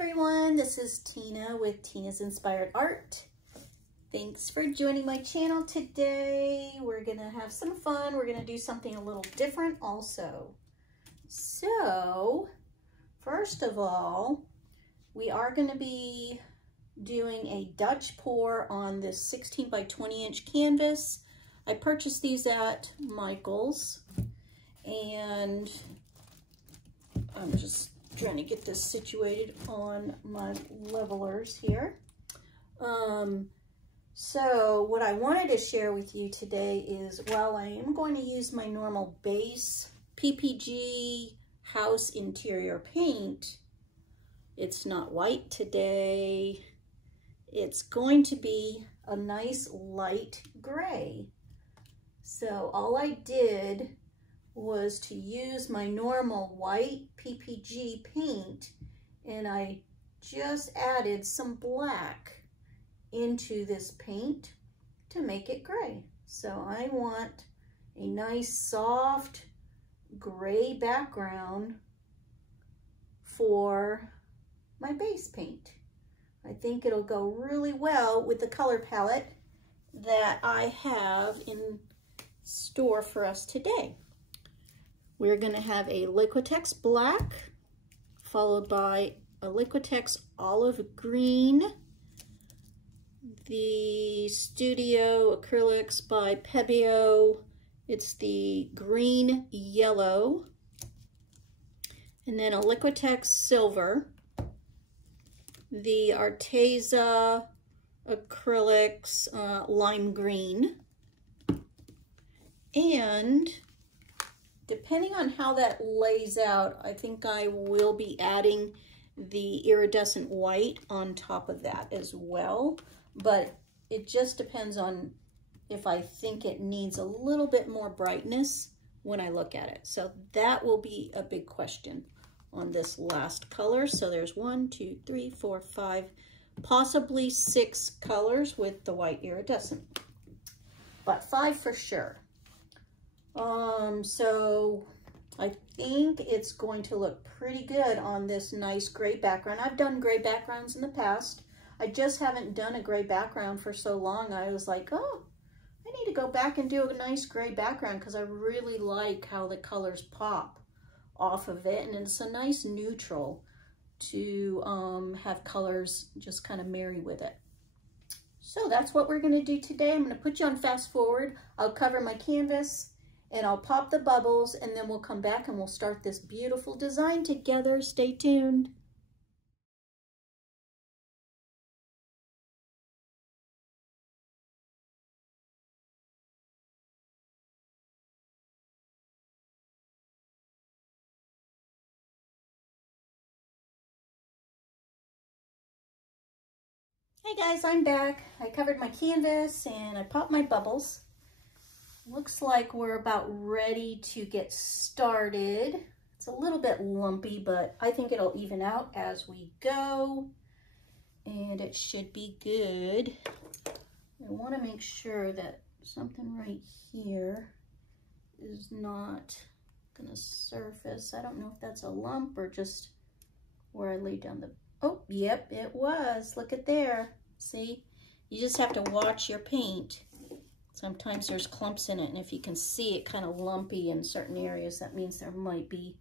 everyone, this is Tina with Tina's Inspired Art. Thanks for joining my channel today. We're gonna have some fun. We're gonna do something a little different also. So, first of all, we are gonna be doing a Dutch pour on this 16 by 20 inch canvas. I purchased these at Michael's, and I'm just trying to get this situated on my levelers here. So what I wanted to share with you today is, while I am going to use my normal base PPG house interior paint, it's not white today. It's going to be a nice light gray. So all I did was to use my normal white PPG paint, and I just added some black into this paint to make it gray. So I want a nice soft gray background for my base paint. I think it'll go really well with the color palette that I have in store for us today. We're going to have a Liquitex black, followed by a Liquitex olive green, the Studio Acrylics by Pebeo, it's the green yellow, and then a Liquitex silver, the Arteza Acrylics lime green, and depending on how that lays out, I think I will be adding the iridescent white on top of that as well. But it just depends on if I think it needs a little bit more brightness when I look at it. So that will be a big question on this last color. So there's 1, 2, 3, 4, 5, possibly 6 colors with the white iridescent, but 5 for sure. So I think it's going to look pretty good on this nice gray background. I've done gray backgrounds in the past. I just haven't done a gray background for so long. I was like, oh, I need to go back and do a nice gray background because I really like how the colors pop off of it. And it's a nice neutral to have colors just kind of marry with it. So that's what we're going to do today. I'm going to put you on fast forward. I'll cover my canvas and I'll pop the bubbles, and then we'll come back and we'll start this beautiful design together. Stay tuned. Hey guys, I'm back. I covered my canvas and I popped my bubbles. Looks like we're about ready to get started. It's a little bit lumpy, but I think it'll even out as we go, and it should be good. I want to make sure that something right here is not gonna surface. I don't know if that's a lump or just where I laid down the, oh, yep, it was. Look at there. See, you just have to watch your paint. Sometimes there's clumps in it, and if you can see it kind of lumpy in certain areas, that means there might be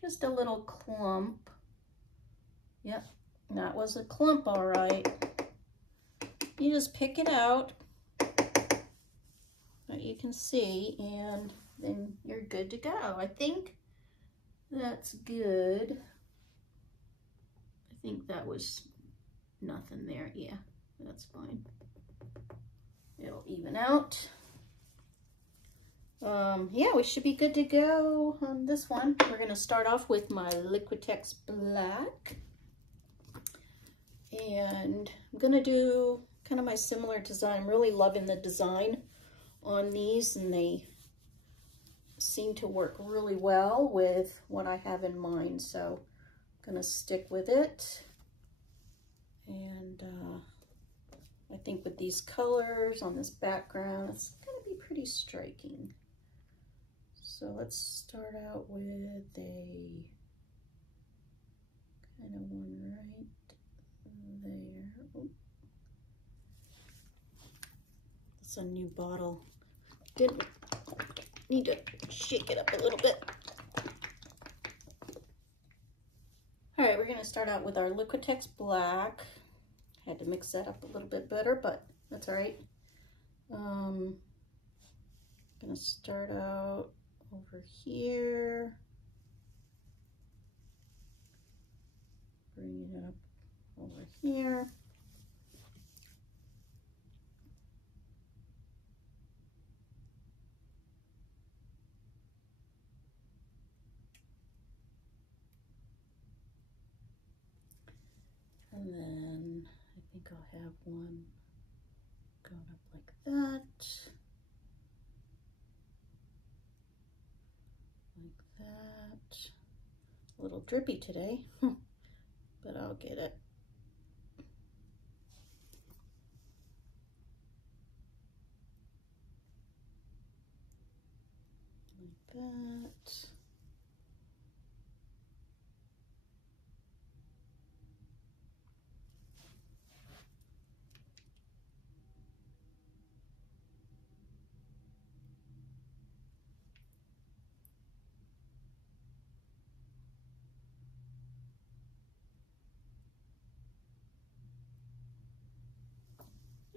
just a little clump. Yep, that was a clump, all right. You just pick it out that you can see, and then you're good to go. I think that's good. I think that was nothing there. Yeah, that's fine. It'll even out. Yeah, we should be good to go on this one. We're going to start off with my Liquitex black. And I'm going to do kind of my similar design. I'm really loving the design on these, and they seem to work really well with what I have in mind. So I'm going to stick with it. And I think with these colors on this background, it's going to be pretty striking. So let's start out with a kind of one right It's a new bottle. Need to shake it up a little bit. All right, we're gonna start out with our Liquitex Black. Had to mix that up a little bit better, but that's all right. Gonna start out over here. Bring it up over here. And then I think I'll have one going up like that. Like that. A little drippy today, but I'll get it. Like that.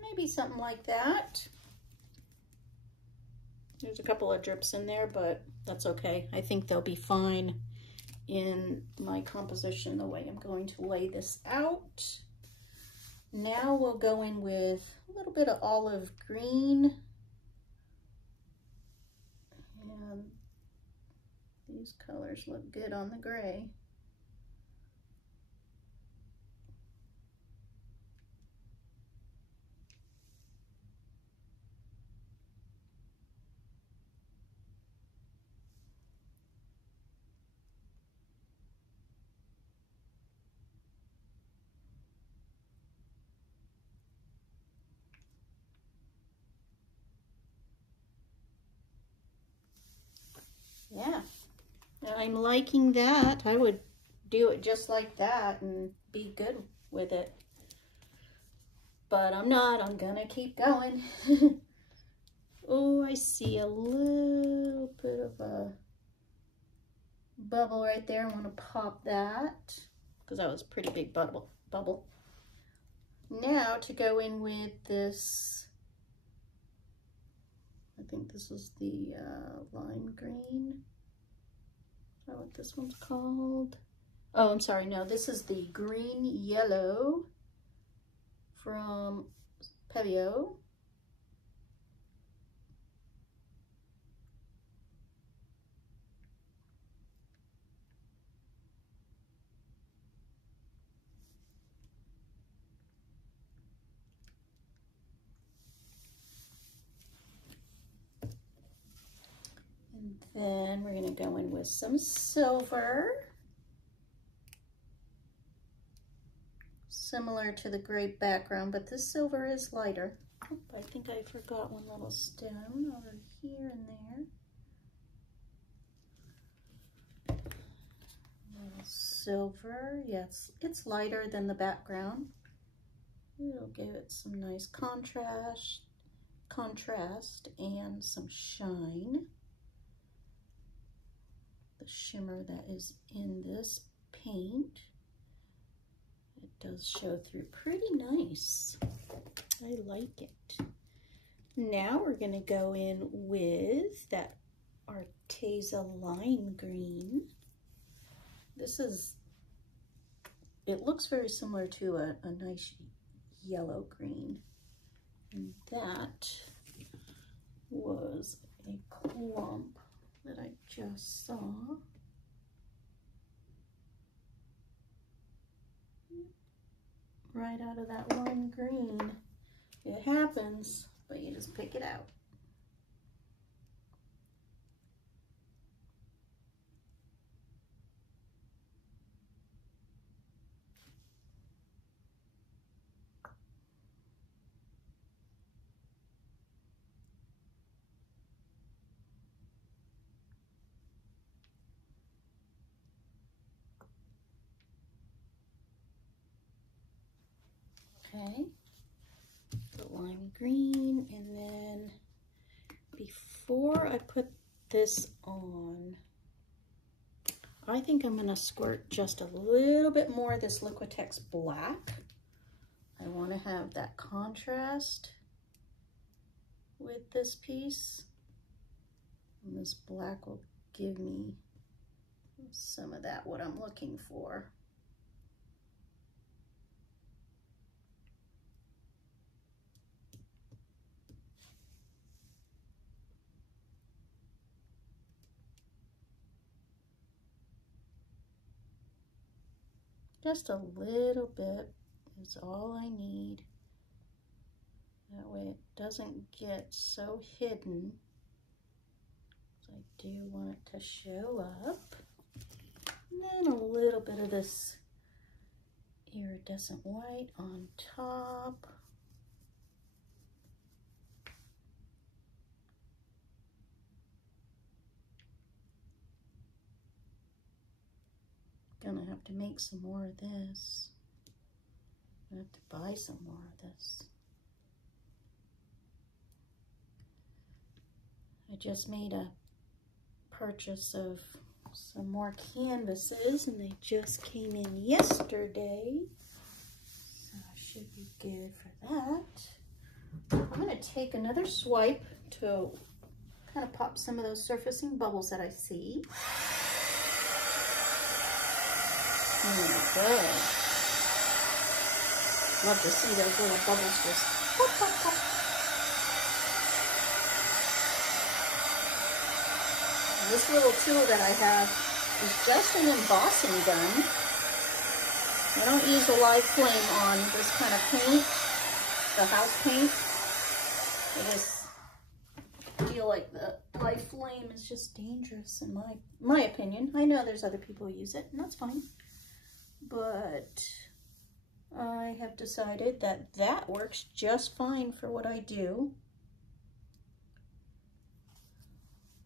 Maybe something like that. There's a couple of drips in there, but that's okay. I think they'll be fine in my composition the way I'm going to lay this out. Now we'll go in with a little bit of olive green. And these colors look good on the gray. Yeah, I'm liking that. I would do it just like that and be good with it. But I'm not. I'm gonna keep going. Oh, I see a little bit of a bubble right there. I want to pop that because that was a pretty big bubble. Now to go in with this, I think this is the lime green. Is that what this one's called? Oh, I'm sorry. No, this is the green yellow from Pebeo. And then we're going to go in with some silver. Similar to the gray background, but this silver is lighter. Oh, I think I forgot one little stone over here and there. Little silver. Yes, it's lighter than the background. It'll give it some nice contrast and some shine. The shimmer that is in this paint, it does show through pretty nice. I like it. Now we're going to go in with that Arteza lime green. This is, it looks very similar to a nice yellow green. And that was a clump that I just saw. Right out of that lime green. It happens, but you just pick it out. Okay, the lime green, and then before I put this on, I think I'm going to squirt just a little bit more of this Liquitex black. I want to have that contrast with this piece, and this black will give me some of that, what I'm looking for. Just a little bit is all I need. That way it doesn't get so hidden. I do want it to show up. And then a little bit of this iridescent white on top. Gonna have to make some more of this. I have to buy some more of this. I just made a purchase of some more canvases, and they just came in yesterday, so I should be good for that. I'm going to take another swipe to kind of pop some of those surfacing bubbles that I see. There we go. Love to see those little bubbles just pop, pop, pop. This little tool that I have is just an embossing gun. I don't use a live flame on this kind of paint, the house paint. I just feel like the live flame is just dangerous in my opinion. I know there's other people who use it, and that's fine. But I have decided that that works just fine for what I do.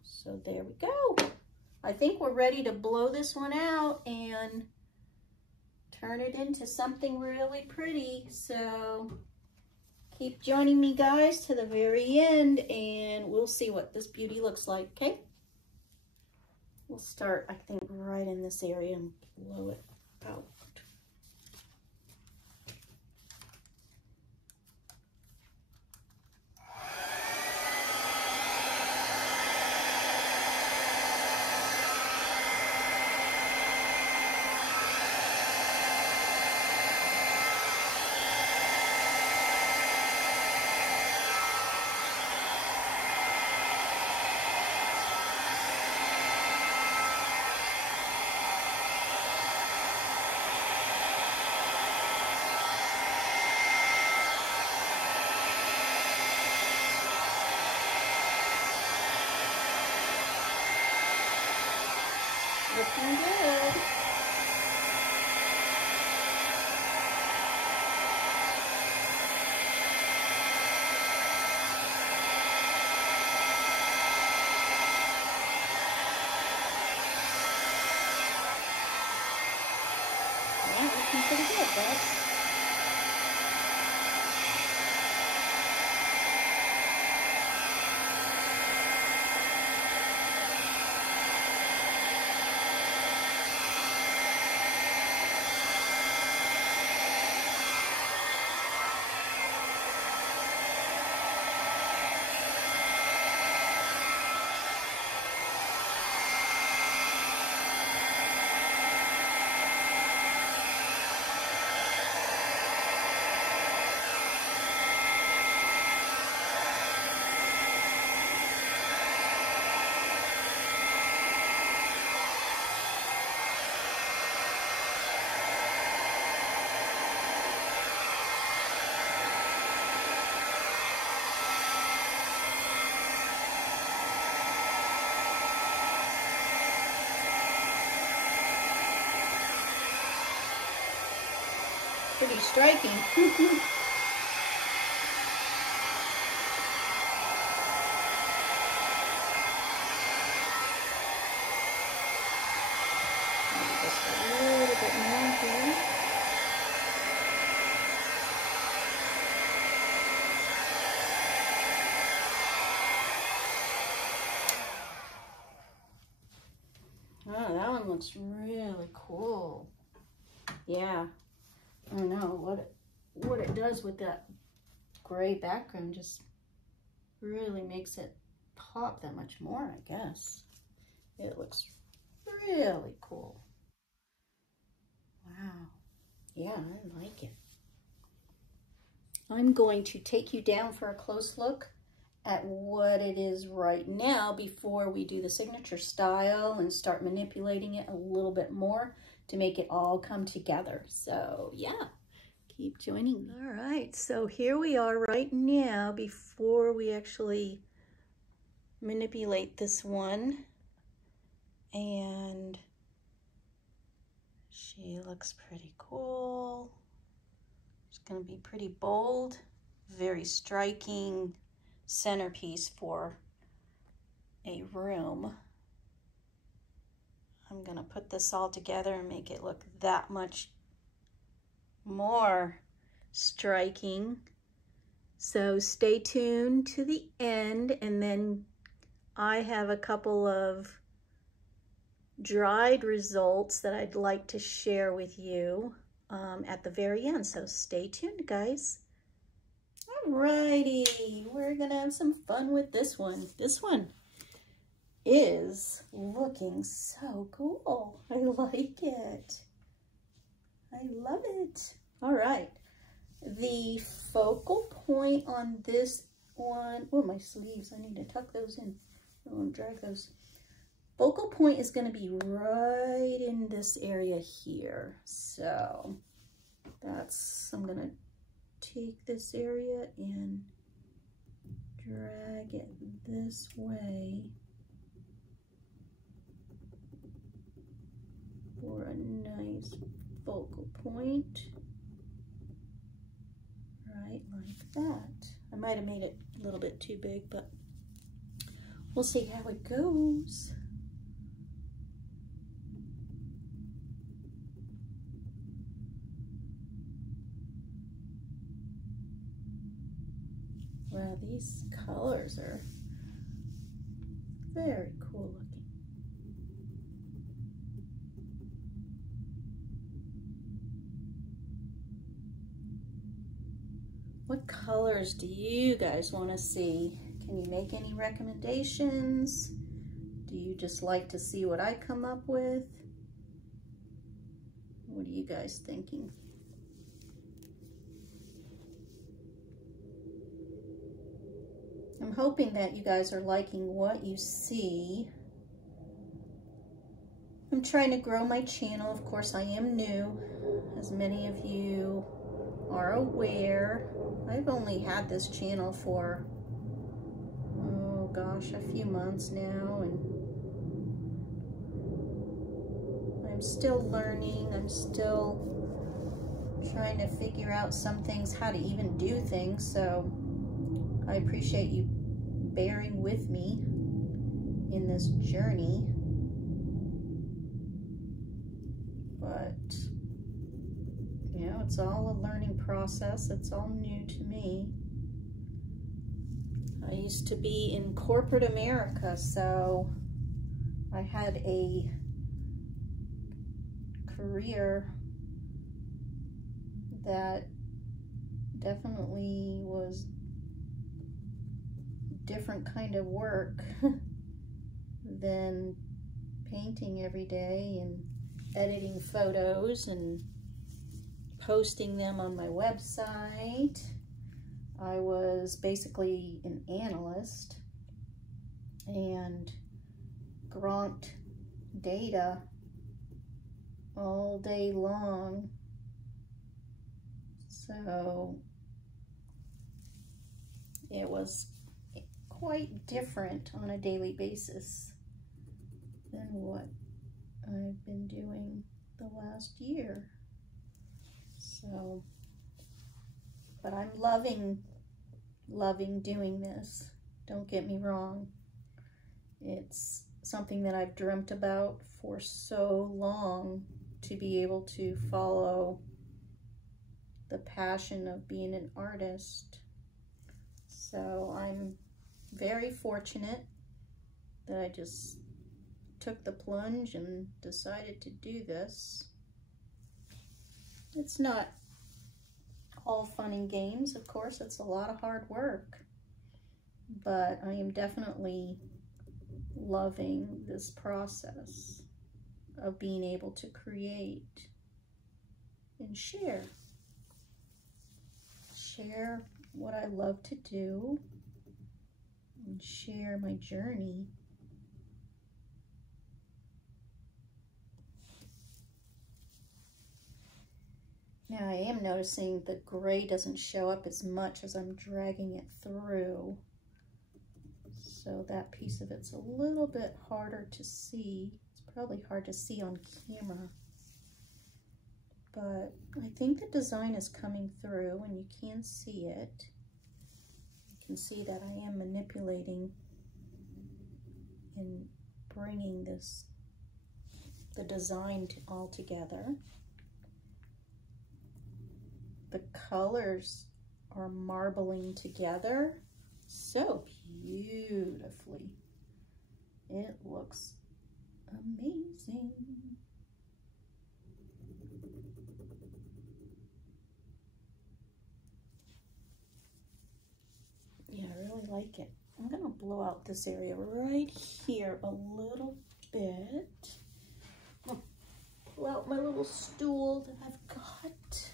So there we go. I think we're ready to blow this one out and turn it into something really pretty. So keep joining me, guys, to the very end, and we'll see what this beauty looks like, okay? We'll start, I think, right in this area and blow it out. Looking good. Yeah, looking pretty good, guys. Pretty striking. Just a little bit more here. looks really cool. Yeah, I don't know what it does with that gray background, just really makes it pop that much more, I guess. It looks really cool. Wow. Yeah, I like it. I'm going to take you down for a close look at what it is right now before we do the signature style and start manipulating it a little bit more to make it all come together. So yeah, keep joining me. All right, so here we are right now before we actually manipulate this one. And she looks pretty cool. It's going to be pretty bold, very striking centerpiece for a room. I'm going to put this all together and make it look that much more striking. So stay tuned to the end, and then I have a couple of dried results that I'd like to share with you at the very end. So stay tuned, guys. Alrighty, we're gonna have some fun with this one. This one is looking so cool. I like it. I love it. All right, the focal point on this one, oh, my sleeves, I need to tuck those in. I don't drag those. Focal point is going to be right in this area here. So I'm going to take this area and drag it this way for a nice focal point. Right like that. I might have made it a little bit too big, but we'll see how it goes. Wow, these colors are very cool looking. What colors do you guys want to see? Can you make any recommendations? Do you just like to see what I come up with? What are you guys thinking? I'm hoping that you guys are liking what you see. I'm trying to grow my channel. Of course, I am new, as many of you are aware. I've only had this channel for, oh gosh, a few months now, and I'm still learning. I'm still trying to figure out some things, how to even do things, so I appreciate you bearing with me in this journey. But you know, it's all a learning process. It's all new to me. I used to be in corporate America, so I had a career that definitely was different kind of work than painting every day and editing photos and posting them on my website. I was basically an analyst and grunt data all day long. So it was quite different on a daily basis than what I've been doing the last year. So, but I'm loving doing this. Don't get me wrong. It's something that I've dreamt about for so long, to be able to follow the passion of being an artist. So I'm very fortunate that I just took the plunge and decided to do this. It's not all fun and games, of course. It's a lot of hard work, but I am definitely loving this process of being able to create and share what I love to do and share my journey. Now I am noticing the gray doesn't show up as much as I'm dragging it through. So that piece of it's a little bit harder to see. It's probably hard to see on camera. But I think the design is coming through and you can see it. You can see that I am manipulating and bringing the design all together. The colors are marbling together so beautifully. It looks amazing. Yeah, I really like it. I'm gonna blow out this area right here a little bit. I'll pull out my little stool that I've got.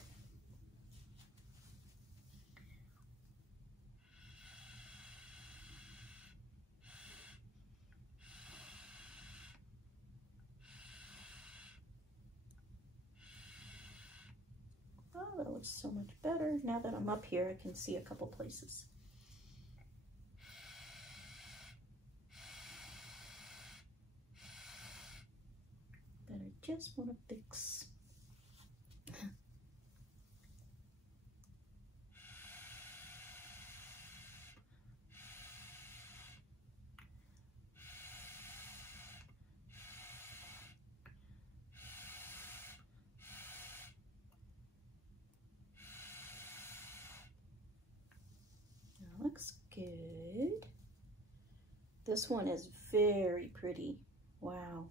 Oh, that looks so much better. Now that I'm up here, I can see a couple places. That I just want to fix. Looks good. This one is very pretty. Wow.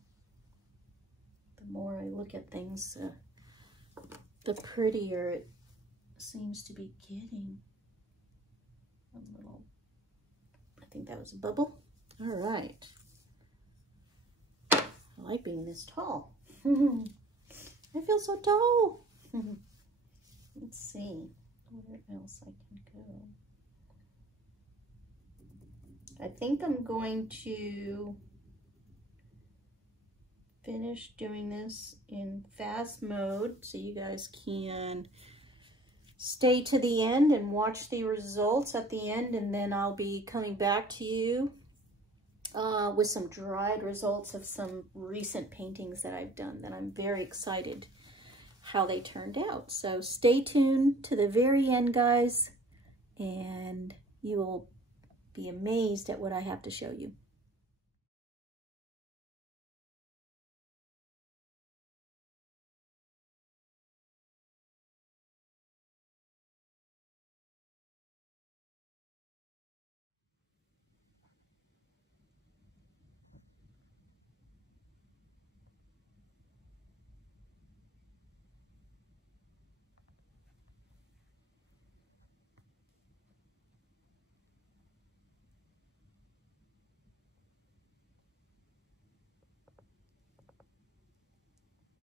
The more I look at things, the prettier it seems to be getting. A little, I think that was a bubble. All right. I like being this tall. I feel so tall. Let's see where else I can go. I think I'm going to finish doing this in fast mode so you guys can stay to the end and watch the results at the end, and then I'll be coming back to you with some dried results of some recent paintings that I've done that I'm very excited how they turned out. So stay tuned to the very end, guys, and you will be amazed at what I have to show you.